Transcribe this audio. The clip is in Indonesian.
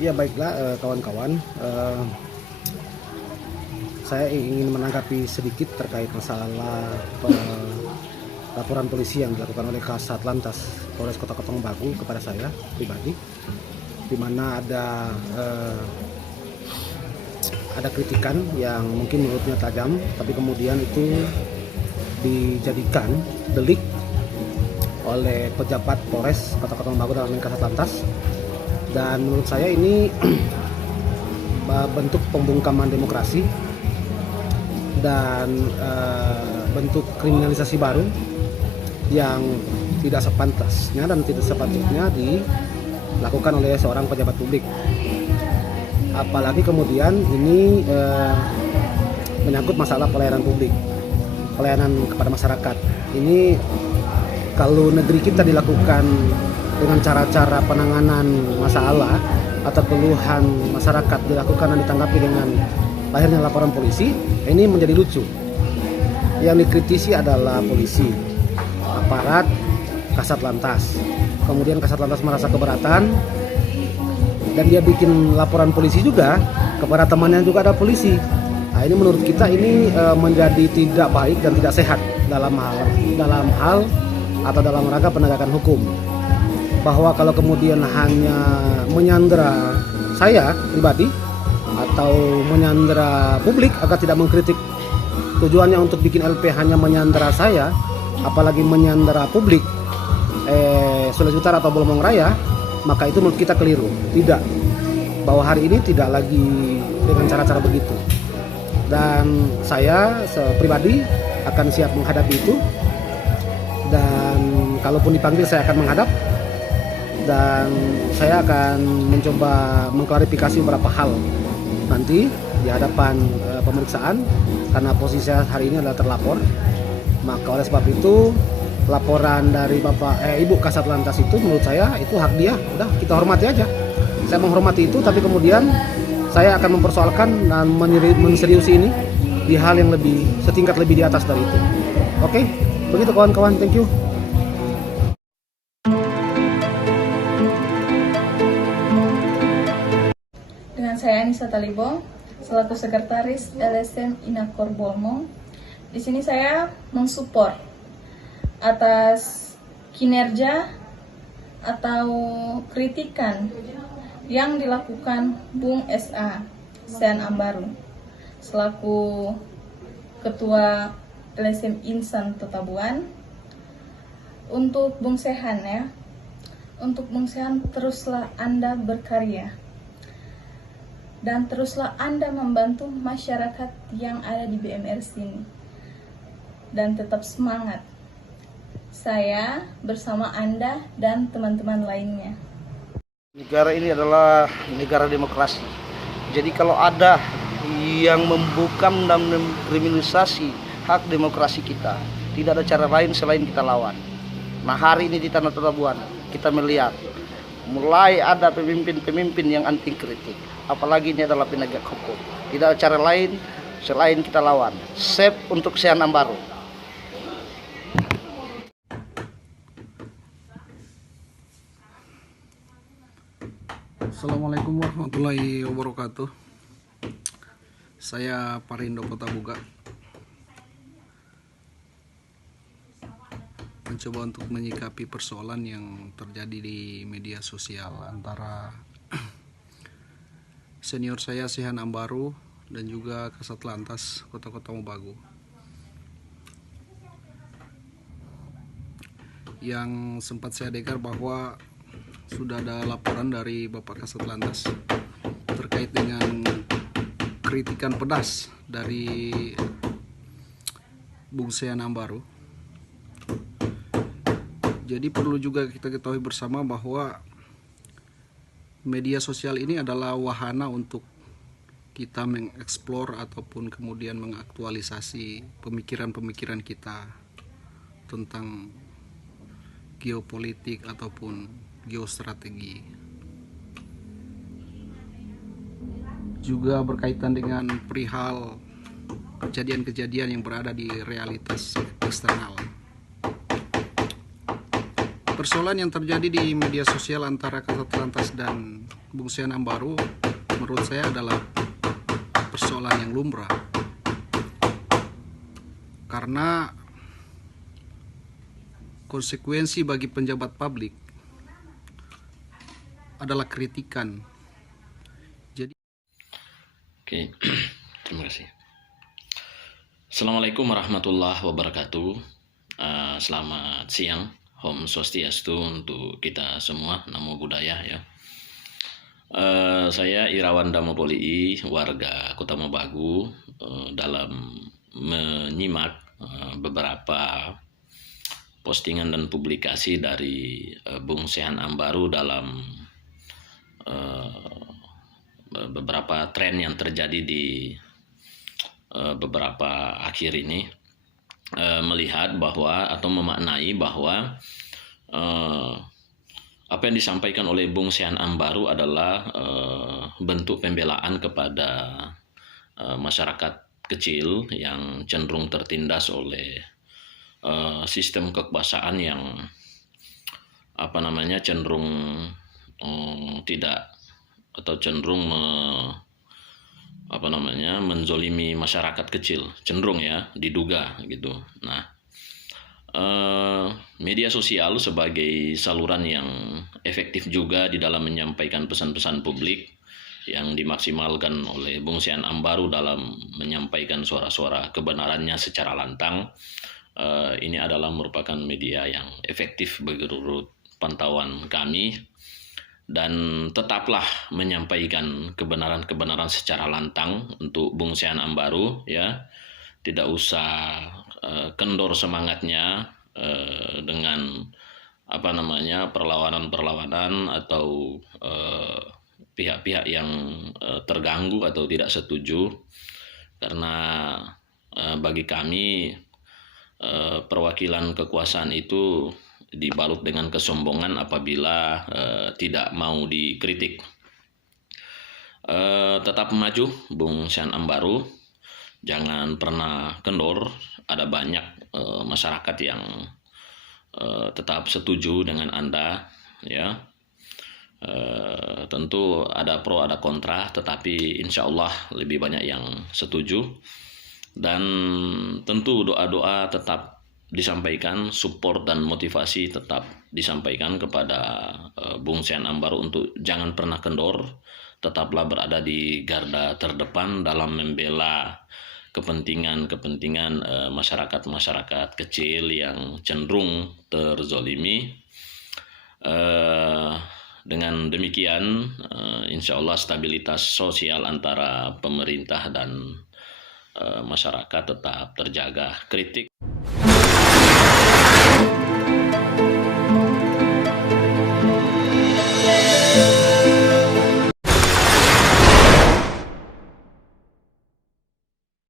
Ya baiklah kawan-kawan, saya ingin menanggapi sedikit terkait masalah laporan polisi yang dilakukan oleh Kasat Lantas Polres Kota Ketong Bagu kepada saya pribadi, di mana ada kritikan yang mungkin menurutnya tajam, tapi kemudian itu dijadikan delik oleh pejabat Polres Kota Ketong Bagu dalam Kasat Lantas. Dan menurut saya ini bentuk pembungkaman demokrasi dan bentuk kriminalisasi baru yang tidak sepantasnya dan tidak sepatutnya dilakukan oleh seorang pejabat publik. Apalagi kemudian ini menyangkut masalah pelayanan publik, pelayanan kepada masyarakat. Ini kalau negeri kita dilakukan dengan cara-cara penanganan masalah atau keluhan masyarakat dilakukan dan ditanggapi dengan lahirnya laporan polisi, ini menjadi lucu. Yang dikritisi adalah polisi, aparat, Kasat Lantas. Kemudian Kasat Lantas merasa keberatan dan dia bikin laporan polisi juga kepada temannya juga ada polisi. Nah, ini menurut kita ini menjadi tidak baik dan tidak sehat dalam hal atau dalam rangka penegakan hukum. Bahwa kalau kemudian hanya menyandera saya pribadi atau menyandera publik agar tidak mengkritik, tujuannya untuk bikin LP hanya menyandera saya, apalagi menyandera publik Sulawesi Utara atau Bolomong Raya, maka itu menurut kita keliru. Tidak, bahwa hari ini tidak lagi dengan cara-cara begitu. Dan saya pribadi akan siap menghadapi itu, dan kalaupun dipanggil saya akan menghadap. Dan saya akan mencoba mengklarifikasi beberapa hal nanti di hadapan pemeriksaan, karena posisi saya hari ini adalah terlapor. Maka oleh sebab itu laporan dari Ibu Kasat Lantas itu menurut saya itu hak dia, udah kita hormati aja. Saya menghormati itu, tapi kemudian saya akan mempersoalkan dan menseriusi ini di hal yang lebih setingkat lebih di atas dari itu. Oke, begitu kawan-kawan, thank you. Dengan saya Anissa Talibong, selaku sekretaris LSM Inakor Bolmong. Di sini saya mensupport atas kinerja atau kritikan yang dilakukan Bung SA Sean Ambaru selaku Ketua LSM Insan Totabuan. Untuk Bung Sehan ya, untuk Bung Sehan, teruslah Anda berkarya dan teruslah Anda membantu masyarakat yang ada di BMR sini. Dan tetap semangat. Saya bersama Anda dan teman-teman lainnya. Negara ini adalah negara demokrasi. Jadi kalau ada yang membungkam dan mengkriminalisasi hak demokrasi kita, tidak ada cara lain selain kita lawan. Nah, hari ini di Tanah Totabuan kita melihat mulai ada pemimpin-pemimpin yang anti kritik. Apalagi ini adalah penegak hukum. Tidak ada cara lain selain kita lawan. Save untuk Sean Ambaru. Assalamualaikum warahmatullahi wabarakatuh. Saya Parindo Kota Buga, mencoba untuk menyikapi persoalan yang terjadi di media sosial antara senior saya Sihan Ambaru dan juga Kasat Lantas Kota Mobagu, yang sempat saya dengar bahwa sudah ada laporan dari Bapak Kasat Lantas terkait dengan kritikan pedas dari Bung Sihan Ambaru. Jadi perlu juga kita ketahui bersama bahwa media sosial ini adalah wahana untuk kita mengeksplor ataupun kemudian mengaktualisasi pemikiran-pemikiran kita tentang geopolitik ataupun geostrategi. Juga berkaitan dengan perihal kejadian-kejadian yang berada di realitas eksternal. Persoalan yang terjadi di media sosial antara Kasat Lantas dan Bung Sihan Ambaru menurut saya adalah persoalan yang lumrah, karena konsekuensi bagi penjabat publik adalah kritikan. Jadi Oke, terima kasih. Assalamualaikum warahmatullahi wabarakatuh. Selamat siang, Om Swastiastu untuk kita semua, Namo Buddhaya ya. Saya Irawan Damopoli, warga Kota Mobagu, dalam menyimak beberapa postingan dan publikasi dari Bung Sihan Ambaru dalam beberapa tren yang terjadi di beberapa akhir ini, melihat bahwa atau memaknai bahwa apa yang disampaikan oleh Bung Sihan Ambaru adalah bentuk pembelaan kepada masyarakat kecil yang cenderung tertindas oleh sistem kekuasaan yang cenderung tidak atau cenderung menzolimi masyarakat kecil, cenderung ya, diduga gitu. Nah, media sosial sebagai saluran yang efektif juga di dalam menyampaikan pesan-pesan publik yang dimaksimalkan oleh Bung Sihan Ambaru dalam menyampaikan suara-suara kebenarannya secara lantang. Ini adalah merupakan media yang efektif menurut pantauan kami, dan tetaplah menyampaikan kebenaran-kebenaran secara lantang untuk Bung Sihan Ambaru ya. Tidak usah kendor semangatnya dengan perlawanan-perlawanan atau pihak-pihak yang terganggu atau tidak setuju, karena bagi kami perwakilan kekuasaan itu dibalut dengan kesombongan apabila tidak mau dikritik. Tetap maju Bung Sihan Ambaru, jangan pernah kendor. Ada banyak masyarakat yang tetap setuju dengan Anda ya. Tentu ada pro ada kontra, tetapi insya Allah lebih banyak yang setuju. Dan tentu doa-doa tetap disampaikan, support dan motivasi tetap disampaikan kepada Bung Sihan Ambaru untuk jangan pernah kendor, tetaplah berada di garda terdepan dalam membela kepentingan masyarakat kecil yang cenderung terzolimi. Dengan demikian, insya Allah stabilitas sosial antara pemerintah dan masyarakat tetap terjaga. Kritik